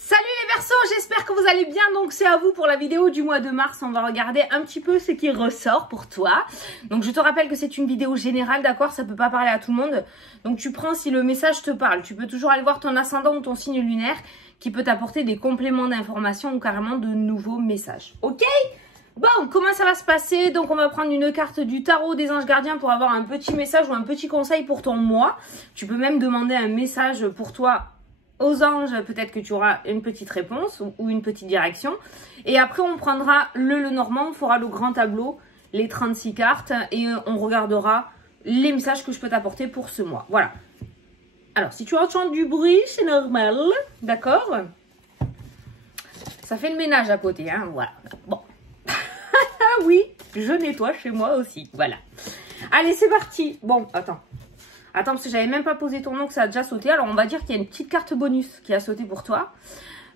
Salut les Verseaux, j'espère que vous allez bien. Donc c'est à vous pour la vidéo du mois de mars. On va regarder un petit peu ce qui ressort pour toi. Donc je te rappelle que c'est une vidéo générale, d'accord? Ça peut pas parler à tout le monde. Donc tu prends si le message te parle. Tu peux toujours aller voir ton ascendant ou ton signe lunaire qui peut t'apporter des compléments d'information ou carrément de nouveaux messages. Ok? Bon, comment ça va se passer? Donc on va prendre une carte du tarot des anges gardiens pour avoir un petit message ou un petit conseil pour ton mois. Tu peux même demander un message pour toi aux anges, peut-être que tu auras une petite réponse ou une petite direction. Et après, on prendra le Normand, on fera le grand tableau, les 36 cartes, et on regardera les messages que je peux t'apporter pour ce mois. Voilà. Alors, si tu entends du bruit, c'est normal, d'accord? Ça fait le ménage à côté, hein, voilà. Bon. Oui, je nettoie chez moi aussi, voilà. Allez, c'est parti. Bon, attends, parce que j'avais même pas posé ton nom, que ça a déjà sauté. Alors, on va dire qu'il y a une petite carte bonus qui a sauté pour toi.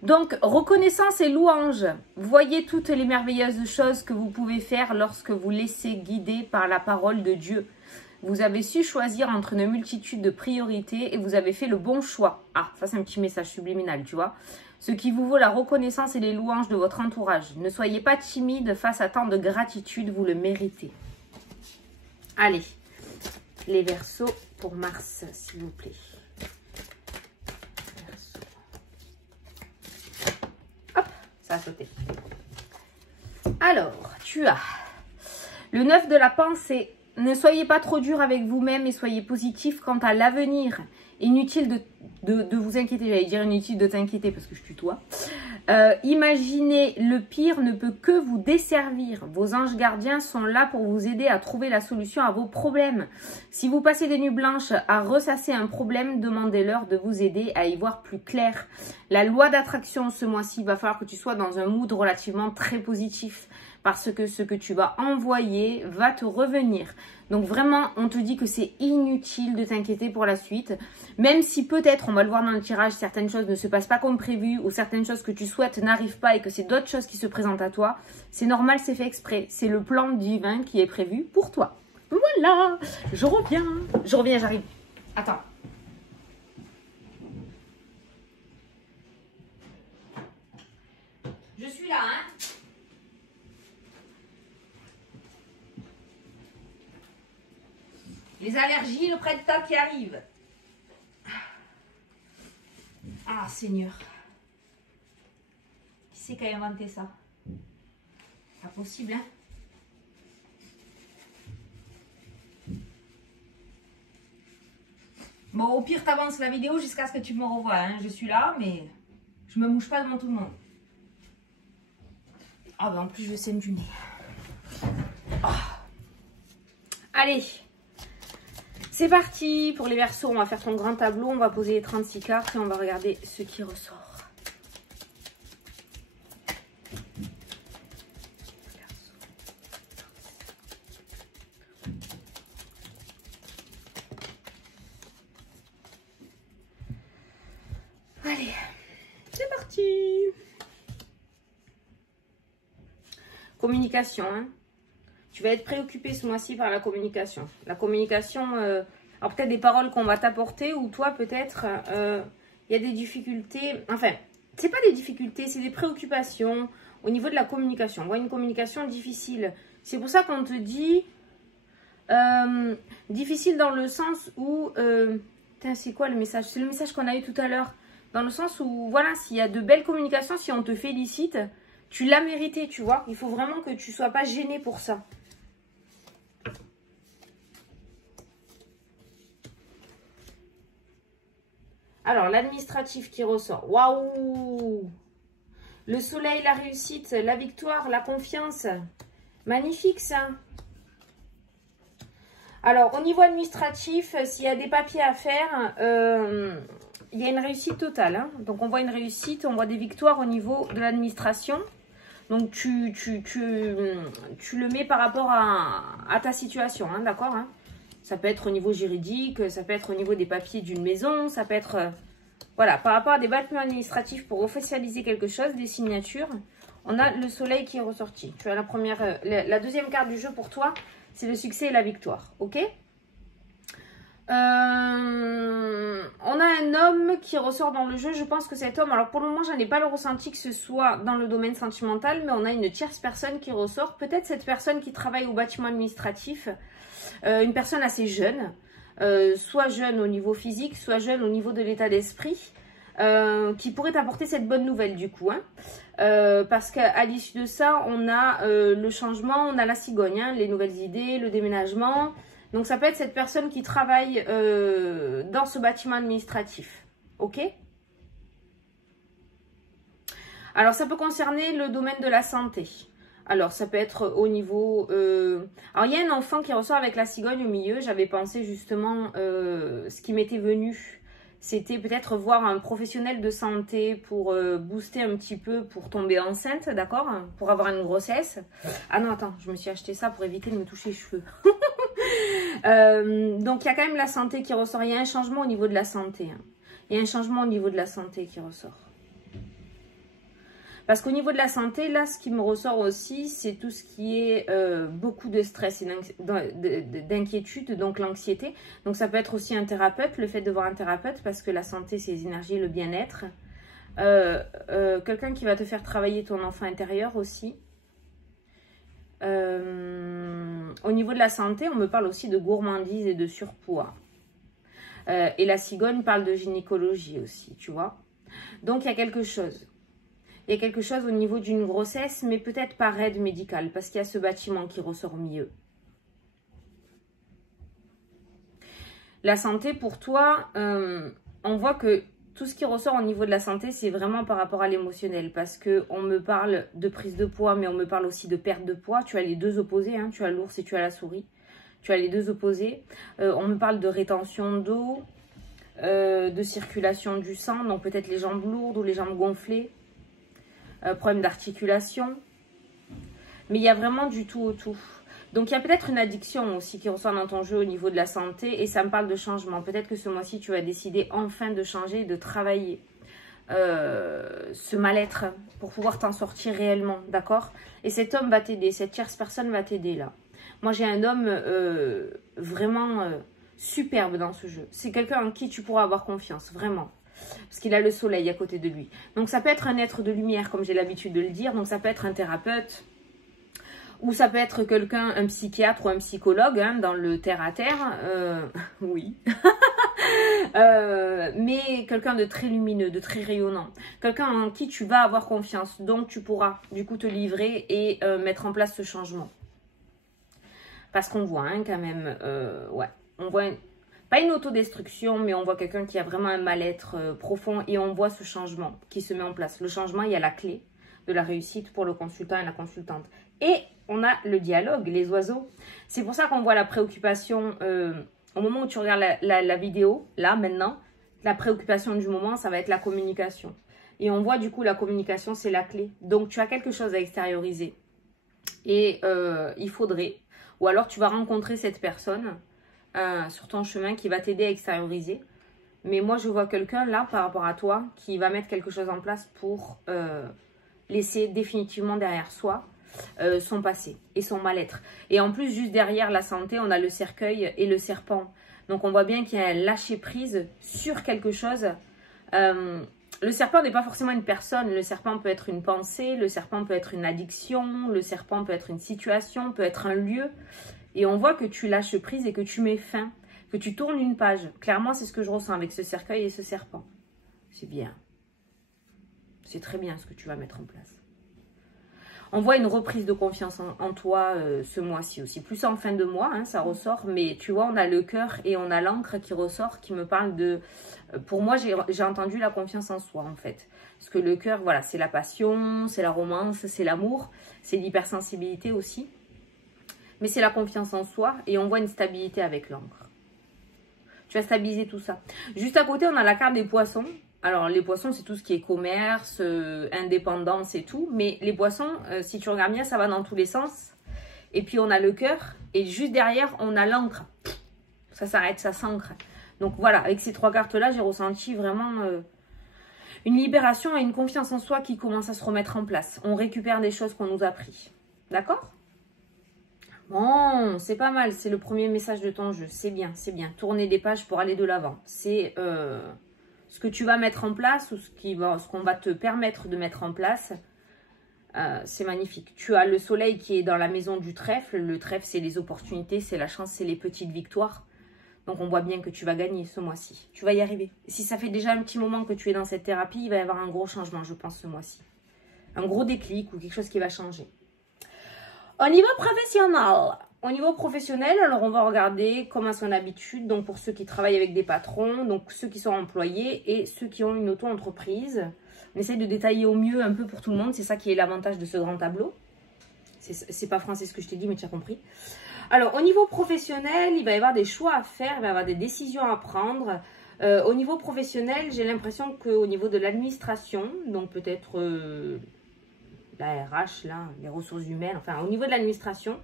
Donc, reconnaissance et louange. Voyez toutes les merveilleuses choses que vous pouvez faire lorsque vous laissez guider par la parole de Dieu. Vous avez su choisir entre une multitude de priorités et vous avez fait le bon choix. Ah, ça c'est un petit message subliminal, tu vois. Ce qui vous vaut la reconnaissance et les louanges de votre entourage. Ne soyez pas timide face à tant de gratitude, vous le méritez. Allez, les Verseaux pour mars, s'il vous plaît. Verseau. Hop, ça a sauté. Alors, tu as le 9 de la pensée. Ne soyez pas trop dur avec vous-même et soyez positif quant à l'avenir. Inutile de vous inquiéter, j'allais dire inutile de t'inquiéter parce que je tutoie. Imaginez, le pire ne peut que vous desservir. Vos anges gardiens sont là pour vous aider à trouver la solution à vos problèmes. Si vous passez des nuits blanches à ressasser un problème, demandez-leur de vous aider à y voir plus clair. La loi d'attraction ce mois-ci, il va falloir que tu sois dans un mood relativement très positif parce que ce que tu vas envoyer va te revenir. Donc vraiment, on te dit que c'est inutile de t'inquiéter pour la suite. Même si peut-être, on va le voir dans le tirage, certaines choses ne se passent pas comme prévu ou certaines choses que tu souhaites n'arrivent pas et que c'est d'autres choses qui se présentent à toi. C'est normal, c'est fait exprès. C'est le plan divin qui est prévu pour toi. Voilà, je reviens, j'arrive. Attends. Je suis là, hein. Les allergies, le printemps qui arrive. Ah, Seigneur. Qui c'est qui a inventé ça? Pas possible, hein? Bon, au pire, t'avances la vidéo jusqu'à ce que tu me revoies, hein. Je suis là, mais je me mouche pas devant tout le monde. Ah, ben en plus, je saigne du nez. Oh. Allez. C'est parti pour les Verseaux, on va faire ton grand tableau, on va poser les 36 cartes et on va regarder ce qui ressort. Allez, c'est parti. Communication, hein. Tu vas être préoccupé ce mois-ci par la communication. La communication, alors peut-être des paroles qu'on va t'apporter ou toi peut-être, il y a des difficultés. Enfin, c'est pas des difficultés, c'est des préoccupations au niveau de la communication. On voit une communication difficile. C'est pour ça qu'on te dit difficile dans le sens où... c'est quoi le message? C'est le message qu'on a eu tout à l'heure. Dans le sens où, voilà, s'il y a de belles communications, si on te félicite, tu l'as mérité, tu vois. Il faut vraiment que tu sois pas gêné pour ça. Alors, l'administratif qui ressort. Waouh! Le soleil, la réussite, la victoire, la confiance. Magnifique, ça. Alors, au niveau administratif, s'il y a des papiers à faire, il y a une réussite totale. Hein. Donc, on voit une réussite, on voit des victoires au niveau de l'administration. Donc, tu le mets par rapport à ta situation, hein, d'accord, hein. Ça peut être au niveau juridique, ça peut être au niveau des papiers d'une maison, ça peut être... voilà, par rapport à des bâtiments administratifs pour officialiser quelque chose, des signatures, on a le soleil qui est ressorti. Tu as la première, la deuxième carte du jeu pour toi, c'est le succès et la victoire, ok? On a un homme qui ressort dans le jeu. Je pense que cet homme, alors pour le moment, j'en ai pas le ressenti que ce soit dans le domaine sentimental, mais on a une tierce personne qui ressort. Peut-être cette personne qui travaille au bâtiment administratif, une personne assez jeune, soit jeune au niveau physique, soit jeune au niveau de l'état d'esprit, qui pourrait t'apporter cette bonne nouvelle du coup. Hein. Parce qu'à l'issue de ça, on a le changement, on a la cigogne, hein, les nouvelles idées, le déménagement. Donc, ça peut être cette personne qui travaille dans ce bâtiment administratif. OK? Alors, ça peut concerner le domaine de la santé. Alors, ça peut être au niveau... Alors, il y a un enfant qui ressort avec la cigogne au milieu. J'avais pensé justement, ce qui m'était venu, c'était peut-être voir un professionnel de santé pour booster un petit peu, pour tomber enceinte, d'accord? Pour avoir une grossesse. Ah non, attends, je me suis acheté ça pour éviter de me toucher les cheveux. Donc, il y a quand même la santé qui ressort. Il y a un changement au niveau de la santé. Hein. Il y a un changement au niveau de la santé qui ressort. Parce qu'au niveau de la santé, là, ce qui me ressort aussi, c'est tout ce qui est beaucoup de stress et d'inquiétude, donc l'anxiété. Donc, ça peut être aussi un thérapeute, le fait de voir un thérapeute, parce que la santé, c'est les énergies, le bien-être. Quelqu'un qui va te faire travailler ton enfant intérieur aussi. Au niveau de la santé, on me parle aussi de gourmandise et de surpoids. Et la cigogne parle de gynécologie aussi, tu vois. Donc, il y a quelque chose. Il y a quelque chose au niveau d'une grossesse, mais peut-être par aide médicale, parce qu'il y a ce bâtiment qui ressort mieux. La santé, pour toi, on voit que tout ce qui ressort au niveau de la santé, c'est vraiment par rapport à l'émotionnel, parce qu'on me parle de prise de poids, mais on me parle aussi de perte de poids. Tu as les deux opposés, hein, tu as l'ours et tu as la souris. Tu as les deux opposés. On me parle de rétention d'eau, de circulation du sang, donc peut-être les jambes lourdes ou les jambes gonflées. Problème d'articulation. Mais il y a vraiment du tout au tout. Donc, il y a peut-être une addiction aussi qui ressort dans ton jeu au niveau de la santé. Et ça me parle de changement. Peut-être que ce mois-ci, tu vas décider enfin de changer et de travailler ce mal-être pour pouvoir t'en sortir réellement. D'accord? Et cet homme va t'aider. Cette tierce personne va t'aider là. Moi, j'ai un homme vraiment superbe dans ce jeu. C'est quelqu'un en qui tu pourras avoir confiance. Vraiment. Parce qu'il a le soleil à côté de lui. Donc, ça peut être un être de lumière, comme j'ai l'habitude de le dire. Donc, ça peut être un thérapeute. Ou ça peut être quelqu'un, un psychiatre ou un psychologue, hein, dans le terre-à-terre. Oui. Mais quelqu'un de très lumineux, de très rayonnant. Quelqu'un en qui tu vas avoir confiance. Donc, tu pourras, du coup, te livrer et mettre en place ce changement. Parce qu'on voit, hein, quand même, ouais. On voit... Pas une autodestruction, mais on voit quelqu'un qui a vraiment un mal-être profond et on voit ce changement qui se met en place. Le changement, il y a la clé de la réussite pour le consultant et la consultante. Et on a le dialogue, les oiseaux. C'est pour ça qu'on voit la préoccupation au moment où tu regardes la vidéo, là, maintenant. La préoccupation du moment, ça va être la communication. Et on voit du coup la communication, c'est la clé. Donc, tu as quelque chose à extérioriser. Et il faudrait, ou alors tu vas rencontrer cette personne sur ton chemin qui va t'aider à extérioriser. Mais moi, je vois quelqu'un là, par rapport à toi, qui va mettre quelque chose en place pour laisser définitivement derrière soi son passé et son mal-être. Et en plus, juste derrière la santé, on a le cercueil et le serpent. Donc, on voit bien qu'il y a un lâcher-prise sur quelque chose. Le serpent n'est pas forcément une personne. Le serpent peut être une pensée, le serpent peut être une addiction, le serpent peut être une situation, peut être un lieu. Et on voit que tu lâches prise et que tu mets fin, que tu tournes une page. Clairement, c'est ce que je ressens avec ce cercueil et ce serpent. C'est bien. C'est très bien ce que tu vas mettre en place. On voit une reprise de confiance en toi ce mois-ci aussi. Plus en fin de mois, hein, ça ressort. Mais tu vois, on a le cœur et on a l'encre qui ressort, qui me parle de... Pour moi, j'ai entendu la confiance en soi, en fait. Parce que le cœur, voilà, c'est la passion, c'est la romance, c'est l'amour, c'est l'hypersensibilité aussi. Mais c'est la confiance en soi et on voit une stabilité avec l'encre. Tu vas stabiliser tout ça. Juste à côté, on a la carte des poissons. Alors, les poissons, c'est tout ce qui est commerce, indépendance et tout. Mais les poissons, si tu regardes bien, ça va dans tous les sens. Et puis, on a le cœur. Et juste derrière, on a l'encre. Ça s'arrête, ça s'ancre. Donc, voilà, avec ces trois cartes-là, j'ai ressenti vraiment une libération et une confiance en soi qui commence à se remettre en place. On récupère des choses qu'on nous a prises. D'accord ? Bon, c'est pas mal. C'est le premier message de ton jeu. C'est bien, c'est bien. Tourner des pages pour aller de l'avant. C'est ce que tu vas mettre en place ou ce qu'on va te permettre de mettre en place. C'est magnifique. Tu as le soleil qui est dans la maison du trèfle. Le trèfle, c'est les opportunités, c'est la chance, c'est les petites victoires. Donc, on voit bien que tu vas gagner ce mois-ci. Tu vas y arriver. Si ça fait déjà un petit moment que tu es dans cette thérapie, il va y avoir un gros changement, je pense, ce mois-ci. Un gros déclic ou quelque chose qui va changer. Au niveau professionnel, alors on va regarder comme à son habitude, donc pour ceux qui travaillent avec des patrons, donc ceux qui sont employés et ceux qui ont une auto-entreprise. On essaye de détailler au mieux un peu pour tout le monde, c'est ça qui est l'avantage de ce grand tableau. C'est pas français ce que je t'ai dit, mais tu as compris. Alors, au niveau professionnel, il va y avoir des choix à faire, il va y avoir des décisions à prendre. Au niveau professionnel, j'ai l'impression qu'au niveau de l'administration, donc peut-être la RH, là, les ressources humaines, enfin au niveau de l'administration,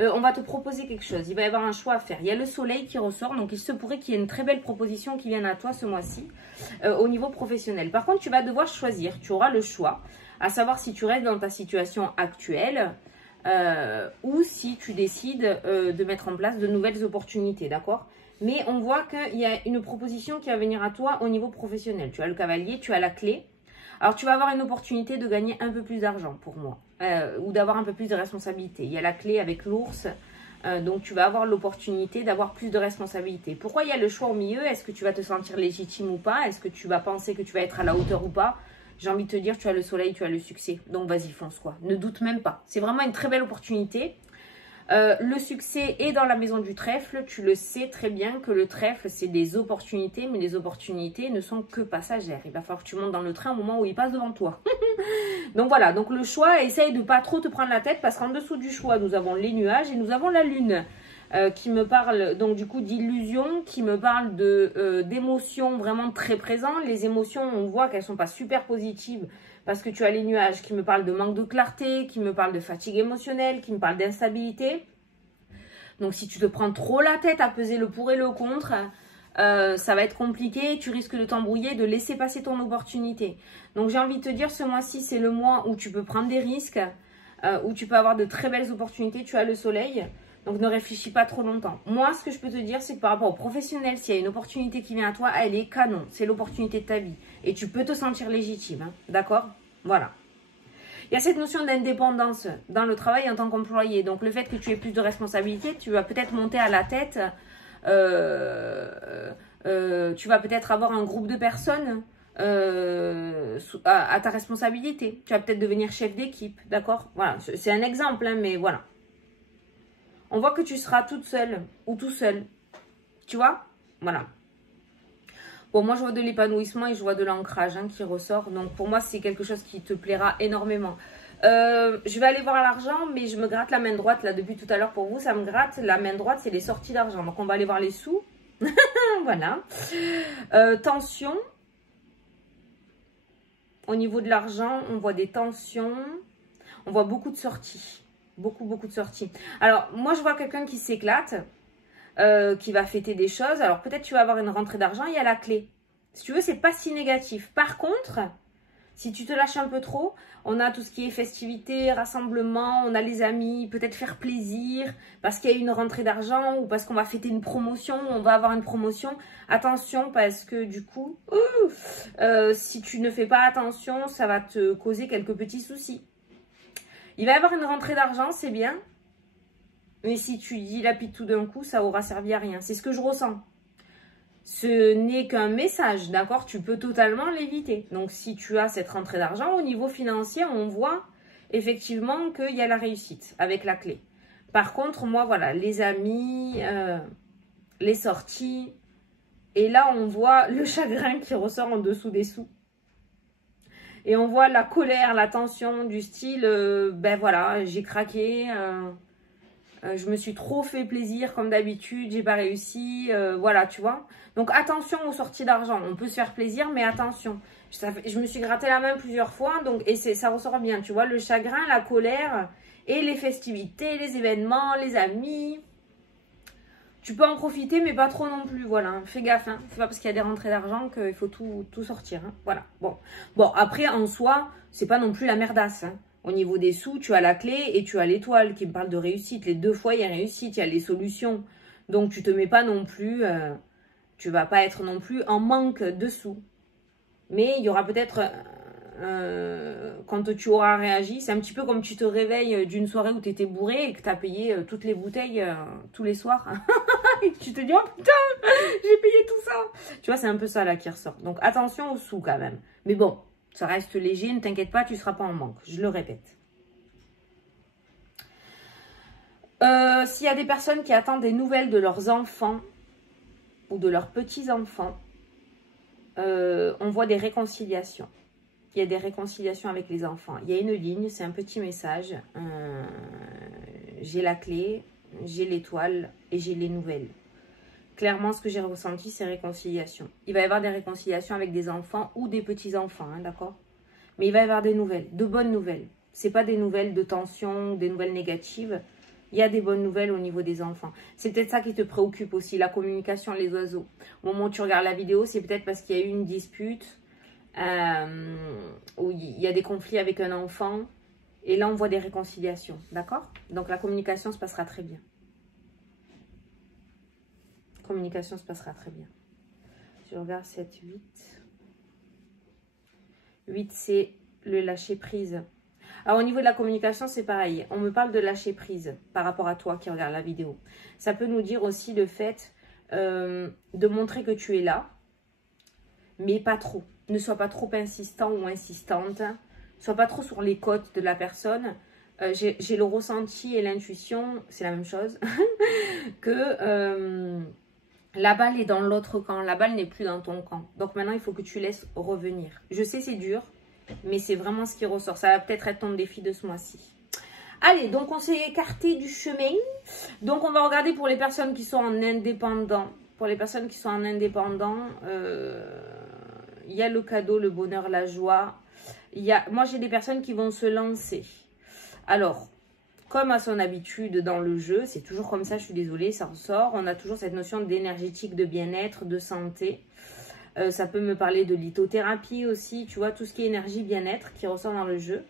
on va te proposer quelque chose. Il va y avoir un choix à faire. Il y a le soleil qui ressort, donc il se pourrait qu'il y ait une très belle proposition qui vienne à toi ce mois-ci au niveau professionnel. Par contre, tu vas devoir choisir, tu auras le choix, à savoir si tu restes dans ta situation actuelle ou si tu décides de mettre en place de nouvelles opportunités, d'accord? Mais on voit qu'il y a une proposition qui va venir à toi au niveau professionnel. Tu as le cavalier, tu as la clé. Alors, tu vas avoir une opportunité de gagner un peu plus d'argent pour moi ou d'avoir un peu plus de responsabilité. Il y a la clé avec l'ours, donc tu vas avoir l'opportunité d'avoir plus de responsabilité. Pourquoi il y a le choix au milieu? Est-ce que tu vas te sentir légitime ou pas? Est-ce que tu vas penser que tu vas être à la hauteur ou pas? J'ai envie de te dire, tu as le soleil, tu as le succès. Donc, vas-y, fonce quoi. Ne doute même pas. C'est vraiment une très belle opportunité. Le succès est dans la maison du trèfle. Tu le sais très bien que le trèfle, c'est des opportunités, mais les opportunités ne sont que passagères. Il va falloir que tu montes dans le train au moment où il passe devant toi. Donc voilà, donc le choix, essaye de ne pas trop te prendre la tête parce qu'en dessous du choix, nous avons les nuages et nous avons la lune qui me parle donc du coup d'illusion, qui me parle d'émotions vraiment très présentes. Les émotions, on voit qu'elles ne sont pas super positives. Parce que tu as les nuages qui me parlent de manque de clarté, qui me parlent de fatigue émotionnelle, qui me parlent d'instabilité. Donc, si tu te prends trop la tête à peser le pour et le contre, ça va être compliqué. Tu risques de t'embrouiller, de laisser passer ton opportunité. Donc, j'ai envie de te dire, ce mois-ci, c'est le mois où tu peux prendre des risques, où tu peux avoir de très belles opportunités. Tu as le soleil. Donc, ne réfléchis pas trop longtemps. Moi, ce que je peux te dire, c'est que par rapport au professionnel, s'il y a une opportunité qui vient à toi, elle est canon. C'est l'opportunité de ta vie. Et tu peux te sentir légitime. Hein, d'accord? Voilà. Il y a cette notion d'indépendance dans le travail en tant qu'employé. Donc, le fait que tu aies plus de responsabilités, tu vas peut-être monter à la tête. Tu vas peut-être avoir un groupe de personnes à ta responsabilité. Tu vas peut-être devenir chef d'équipe. D'accord? Voilà. C'est un exemple, hein, mais voilà. On voit que tu seras toute seule ou tout seul. Tu vois? Voilà. Bon, moi, je vois de l'épanouissement et je vois de l'ancrage hein, qui ressort. Donc, pour moi, c'est quelque chose qui te plaira énormément. Je vais aller voir l'argent, mais je me gratte la main droite. Là, depuis tout à l'heure, pour vous, ça me gratte. La main droite, c'est les sorties d'argent. Donc, on va aller voir les sous. Voilà. Tension. Au niveau de l'argent, on voit des tensions. On voit beaucoup de sorties. Beaucoup de sorties. Alors, moi, je vois quelqu'un qui s'éclate, qui va fêter des choses. Alors, peut-être tu vas avoir une rentrée d'argent, il y a la clé. Si tu veux, c'est pas si négatif. Par contre, si tu te lâches un peu trop, on a tout ce qui est festivités, rassemblements, on a les amis, peut-être faire plaisir, parce qu'il y a une rentrée d'argent ou parce qu'on va fêter une promotion, on va avoir une promotion. Attention, parce que du coup, si tu ne fais pas attention, ça va te causer quelques petits soucis. Il va y avoir une rentrée d'argent, c'est bien. Mais si tu dilapides tout d'un coup, ça aura servi à rien. C'est ce que je ressens. Ce n'est qu'un message, d'accord? Tu peux totalement l'éviter. Donc, si tu as cette rentrée d'argent, au niveau financier, on voit effectivement qu'il y a la réussite avec la clé. Par contre, moi, voilà, les amis, les sorties. Et là, on voit le chagrin qui ressort en dessous des sous. Et on voit la colère, la tension du style, ben voilà, j'ai craqué, je me suis trop fait plaisir comme d'habitude, j'ai pas réussi, voilà, tu vois. Donc attention aux sorties d'argent, on peut se faire plaisir, mais attention. Je me suis gratté la main plusieurs fois, donc, et ça ressort bien, tu vois, le chagrin, la colère et les festivités, les événements, les amis. Tu peux en profiter, mais pas trop non plus, voilà. Fais gaffe, hein. C'est pas parce qu'il y a des rentrées d'argent qu'il faut tout sortir, hein. Voilà. Bon, après, en soi, c'est pas non plus la merdasse, hein. Au niveau des sous, tu as la clé et tu as l'étoile qui me parle de réussite. Les deux fois, il y a réussite, il y a les solutions. Donc, tu te mets pas non plus, tu vas pas être non plus en manque de sous. Mais il y aura peut-être, quand tu auras réagi, c'est un petit peu comme tu te réveilles d'une soirée où tu étais bourré et que tu as payé toutes les bouteilles tous les soirs. Et tu te dis, oh putain, j'ai payé tout ça. Tu vois, c'est un peu ça là qui ressort. Donc, attention aux sous quand même. Mais bon, ça reste léger, ne t'inquiète pas, tu ne seras pas en manque. Je le répète. S'il y a des personnes qui attendent des nouvelles de leurs enfants ou de leurs petits-enfants, on voit des réconciliations. Il y a des réconciliations avec les enfants. Il y a une ligne, c'est un petit message. J'ai la clé, j'ai l'étoile et j'ai les nouvelles. Clairement, ce que j'ai ressenti, c'est réconciliation. Il va y avoir des réconciliations avec des enfants ou des petits-enfants, hein, d'accord? Mais il va y avoir des nouvelles, de bonnes nouvelles. Ce n'est pas des nouvelles de tension, des nouvelles négatives. Il y a des bonnes nouvelles au niveau des enfants. C'est peut-être ça qui te préoccupe aussi, la communication, les oiseaux. Au moment où tu regardes la vidéo, c'est peut-être parce qu'il y a eu une dispute, où il y a des conflits avec un enfant. Et là, on voit des réconciliations, d'accord? Donc, la communication se passera très bien. Communication se passera très bien. Je regarde 7, 8. 8, c'est le lâcher prise. Alors, au niveau de la communication, c'est pareil. On me parle de lâcher prise par rapport à toi qui regarde la vidéo. Ça peut nous dire aussi le fait de montrer que tu es là, mais pas trop. Ne sois pas trop insistant ou insistante. Ne sois pas trop sur les côtes de la personne. J'ai le ressenti et l'intuition, c'est la même chose, que la balle est dans l'autre camp. La balle n'est plus dans ton camp. Donc maintenant, il faut que tu laisses revenir. Je sais, c'est dur, mais c'est vraiment ce qui ressort. Ça va peut-être être ton défi de ce mois-ci. Allez, donc on s'est écarté du chemin. Donc on va regarder pour les personnes qui sont en indépendant. Pour les personnes qui sont en indépendant, il y a le cadeau, le bonheur, la joie. Moi, j'ai des personnes qui vont se lancer. Alors, comme à son habitude dans le jeu, c'est toujours comme ça, je suis désolée, ça ressort. On a toujours cette notion d'énergétique, de bien-être, de santé. Ça peut me parler de lithothérapie aussi, tu vois, tout ce qui est énergie, bien-être qui ressort dans le jeu.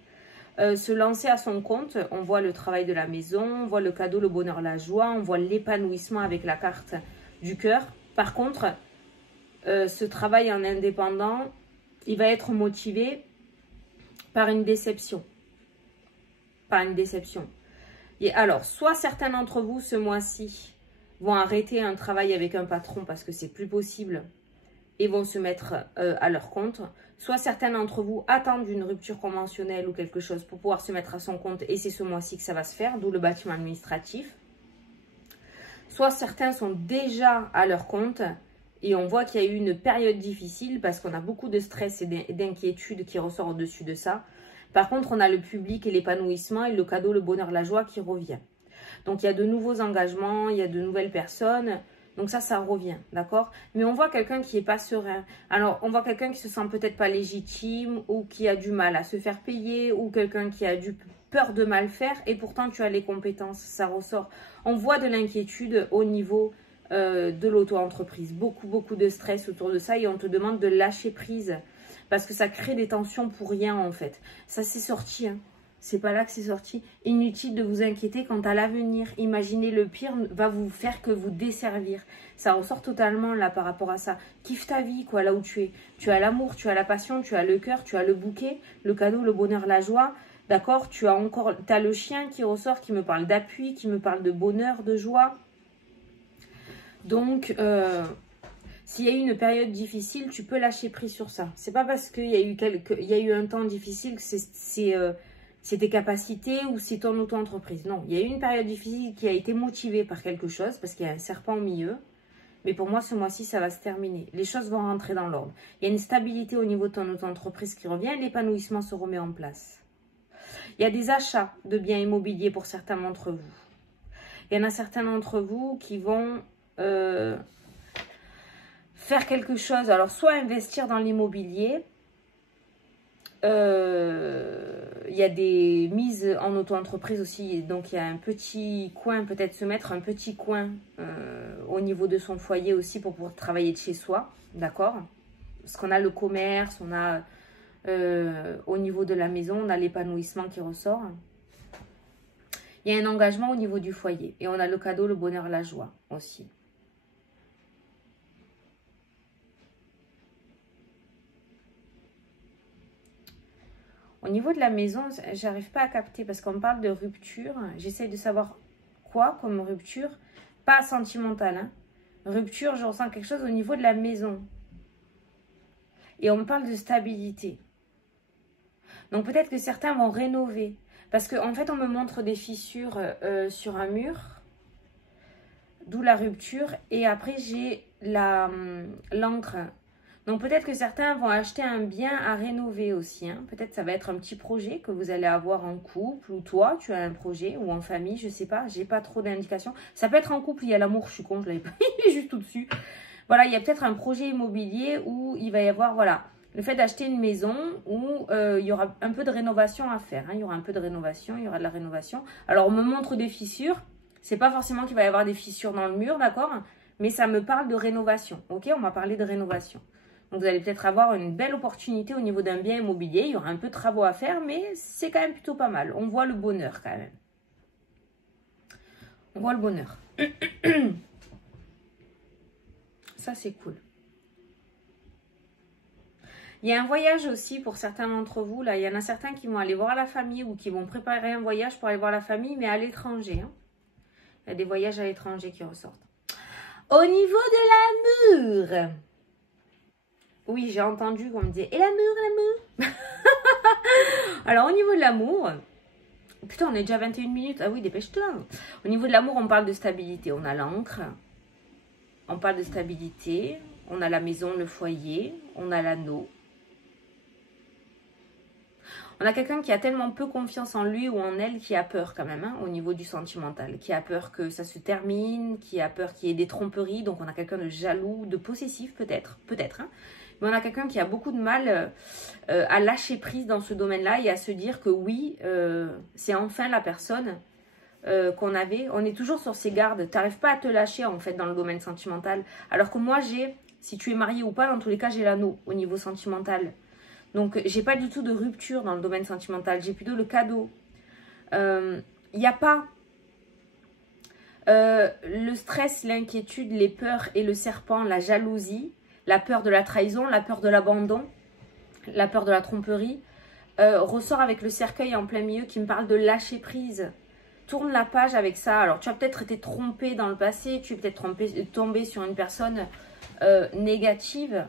Se lancer à son compte, on voit le travail de la maison, on voit le cadeau, le bonheur, la joie, on voit l'épanouissement avec la carte du cœur. Par contre, ce travail en indépendant, il va être motivé par une déception. Par une déception. Et alors, soit certains d'entre vous, ce mois-ci, vont arrêter un travail avec un patron parce que c'est plus possible et vont se mettre à leur compte. Soit certains d'entre vous attendent une rupture conventionnelle ou quelque chose pour pouvoir se mettre à son compte et c'est ce mois-ci que ça va se faire, d'où le bâtiment administratif. Soit certains sont déjà à leur compte et on voit qu'il y a eu une période difficile parce qu'on a beaucoup de stress et d'inquiétude qui ressort au-dessus de ça. Par contre, on a le public et l'épanouissement et le cadeau, le bonheur, la joie qui revient. Donc, il y a de nouveaux engagements, il y a de nouvelles personnes. Donc, ça revient, d'accord? Mais on voit quelqu'un qui n'est pas serein. Alors, on voit quelqu'un qui se sent peut-être pas légitime ou qui a du mal à se faire payer ou quelqu'un qui a peur de mal faire et pourtant, tu as les compétences, ça ressort. On voit de l'inquiétude au niveau de l'auto-entreprise. Beaucoup de stress autour de ça et on te demande de lâcher prise. Parce que ça crée des tensions pour rien en fait. Ça c'est sorti, hein. C'est pas là que c'est sorti. Inutile de vous inquiéter quant à l'avenir. Imaginez le pire va vous faire que vous desservir. Ça ressort totalement là par rapport à ça. Kiffe ta vie quoi là où tu es. Tu as l'amour, tu as la passion, tu as le cœur, tu as le bouquet, le cadeau, le bonheur, la joie. D'accord? Tu as le chien qui ressort, qui me parle d'appui, qui me parle de bonheur, de joie. Donc... s'il y a eu une période difficile, tu peux lâcher prise sur ça. C'est pas parce qu'il y a eu un temps difficile que c'est tes capacités ou c'est ton auto-entreprise. Non, il y a eu une période difficile qui a été motivée par quelque chose parce qu'il y a un serpent au milieu. Mais pour moi, ce mois-ci, ça va se terminer. Les choses vont rentrer dans l'ordre. Il y a une stabilité au niveau de ton auto-entreprise qui revient et l'épanouissement se remet en place. Il y a des achats de biens immobiliers pour certains d'entre vous. Il y en a certains d'entre vous qui vont... faire quelque chose, alors soit investir dans l'immobilier, il y a des mises en auto-entreprise aussi, donc il y a un petit coin, peut-être se mettre un petit coin au niveau de son foyer aussi pour pouvoir travailler de chez soi, d'accord? Parce qu'on a le commerce, on a Au niveau de la maison, on a l'épanouissement qui ressort. Il y a un engagement au niveau du foyer. Et on a le cadeau, le bonheur, la joie aussi. Au niveau de la maison, j'arrive pas à capter parce qu'on parle de rupture. J'essaie de savoir quoi comme rupture. Pas sentimentale. Hein. Rupture, je ressens quelque chose au niveau de la maison. Et on me parle de stabilité. Donc peut-être que certains vont rénover. Parce qu'en fait, on me montre des fissures sur un mur. D'où la rupture. Et après, j'ai l'encre. Donc peut-être que certains vont acheter un bien à rénover aussi. Hein. Peut-être ça va être un petit projet que vous allez avoir en couple. Ou toi, tu as un projet. Ou en famille, je ne sais pas. J'ai pas trop d'indications. Ça peut être en couple. Il y a l'amour, je suis con. Je l'avais pas mis juste au-dessus. Voilà, il y a peut-être un projet immobilier où il va y avoir, voilà, le fait d'acheter une maison où il y aura un peu de rénovation à faire. Hein. Il y aura un peu de rénovation, il y aura de la rénovation. Alors, on me montre des fissures. C'est pas forcément qu'il va y avoir des fissures dans le mur, d'accord? Mais ça me parle de rénovation, ok? On m'a parlé de rénovation. Donc, vous allez peut-être avoir une belle opportunité au niveau d'un bien immobilier. Il y aura un peu de travaux à faire, mais c'est quand même plutôt pas mal. On voit le bonheur quand même. On voit le bonheur. Ça, c'est cool. Il y a un voyage aussi pour certains d'entre vous. Là, il y en a certains qui vont aller voir la famille ou qui vont préparer un voyage pour aller voir la famille, mais à l'étranger. Hein. Il y a des voyages à l'étranger qui ressortent. Au niveau de l'amour. Oui, j'ai entendu qu'on me disait « Et l'amour, l'amour ?» Alors, au niveau de l'amour... Putain, on est déjà à 21 minutes. Ah oui, dépêche-toi. Au niveau de l'amour, on parle de stabilité. On a l'encre. On parle de stabilité. On a la maison, le foyer. On a l'anneau. On a quelqu'un qui a tellement peu confiance en lui ou en elle qui a peur quand même, hein, au niveau du sentimental. Qui a peur que ça se termine, qui a peur qu'il y ait des tromperies. Donc on a quelqu'un de jaloux, de possessif peut-être. Peut-être, hein. Mais on a quelqu'un qui a beaucoup de mal à lâcher prise dans ce domaine-là et à se dire que oui, c'est enfin la personne qu'on avait. On est toujours sur ses gardes. Tu n'arrives pas à te lâcher en fait dans le domaine sentimental. Alors que moi j'ai, si tu es marié ou pas, dans tous les cas j'ai l'anneau au niveau sentimental. Donc j'ai pas du tout de rupture dans le domaine sentimental. J'ai plutôt le cadeau. Il n'y a pas le stress, l'inquiétude, les peurs et le serpent, la jalousie. La peur de la trahison, la peur de l'abandon, la peur de la tromperie, ressort avec le cercueil en plein milieu qui me parle de lâcher prise. Tourne la page avec ça. Alors, tu as peut-être été trompé dans le passé, tu es peut-être tombé sur une personne négative,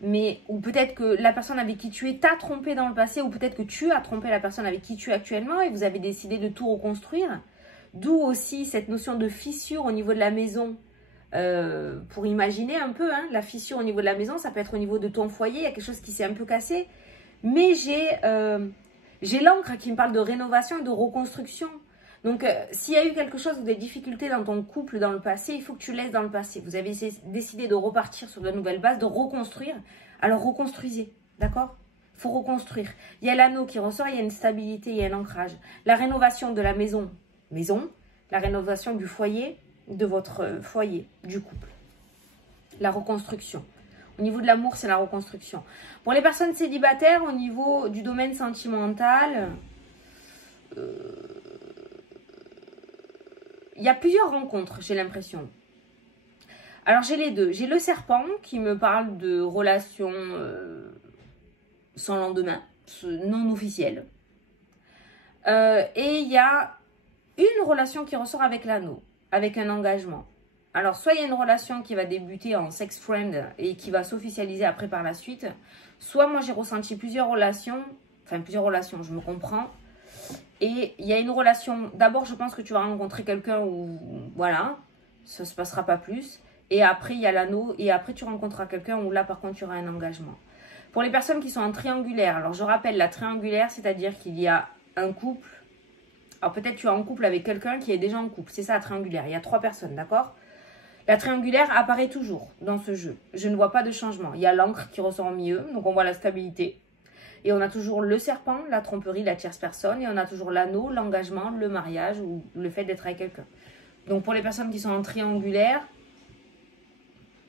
mais ou peut-être que la personne avec qui tu es t'a trompé dans le passé, ou peut-être que tu as trompé la personne avec qui tu es actuellement et vous avez décidé de tout reconstruire. D'où aussi cette notion de fissure au niveau de la maison. Pour imaginer un peu, hein, la fissure au niveau de la maison, ça peut être au niveau de ton foyer, il y a quelque chose qui s'est un peu cassé. Mais j'ai l'encre qui me parle de rénovation et de reconstruction. Donc, s'il y a eu quelque chose ou des difficultés dans ton couple dans le passé, il faut que tu laisses dans le passé. Vous avez décidé de repartir sur de nouvelles bases, de reconstruire. Alors, reconstruisez, d'accord? Il faut reconstruire. Il y a l'anneau qui ressort, il y a une stabilité, il y a un ancrage. La rénovation de la maison, la rénovation du foyer, de votre foyer, du couple. La reconstruction. Au niveau de l'amour, c'est la reconstruction. Pour les personnes célibataires, au niveau du domaine sentimental, il y a plusieurs rencontres, j'ai l'impression. Alors, j'ai les deux. J'ai le serpent qui me parle de relations sans lendemain, non officielles. Et il y a une relation qui ressort avec l'anneau. Avec un engagement. Alors, soit il y a une relation qui va débuter en sex friend et qui va s'officialiser après par la suite. Soit moi, j'ai ressenti plusieurs relations. Enfin, plusieurs relations, je me comprends. Et il y a une relation... D'abord, je pense que tu vas rencontrer quelqu'un où... Voilà, ça ne se passera pas plus. Et après, il y a l'anneau. Et après, tu rencontreras quelqu'un où là, par contre, tu auras un engagement. Pour les personnes qui sont en triangulaire. Alors, je rappelle, la triangulaire, c'est-à-dire qu'il y a un couple. Alors peut-être tu es en couple avec quelqu'un qui est déjà en couple. C'est ça la triangulaire. Il y a 3 personnes, d'accord? La triangulaire apparaît toujours dans ce jeu. Je ne vois pas de changement. Il y a l'encre qui ressort au milieu. Donc on voit la stabilité. Et on a toujours le serpent, la tromperie, la tierce personne. Et on a toujours l'anneau, l'engagement, le mariage ou le fait d'être avec quelqu'un. Donc pour les personnes qui sont en triangulaire,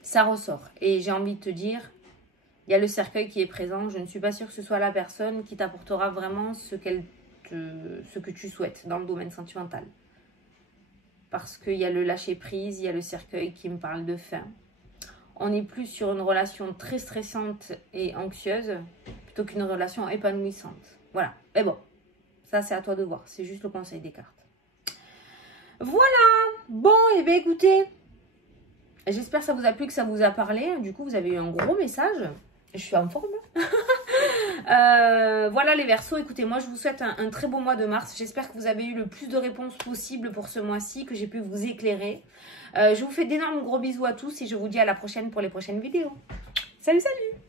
ça ressort. Et j'ai envie de te dire, Il y a le cercueil qui est présent. Je ne suis pas sûre que ce soit la personne qui t'apportera vraiment ce que tu souhaites dans le domaine sentimental. Parce qu'il y a le lâcher prise, il y a le cercueil qui me parle de fin. On est plus sur une relation très stressante et anxieuse plutôt qu'une relation épanouissante. Voilà. Mais bon, ça c'est à toi de voir. C'est juste le conseil des cartes. Voilà. Bon, et bien écoutez, j'espère que ça vous a plu, que ça vous a parlé. Du coup, vous avez eu un gros message. Je suis en forme. Voilà les Verseaux, écoutez, moi je vous souhaite un très beau mois de mars. J'espère que vous avez eu le plus de réponses possible pour ce mois-ci, que j'ai pu vous éclairer. Je vous fais d'énormes gros bisous à tous et je vous dis à la prochaine pour les prochaines vidéos. Salut, salut!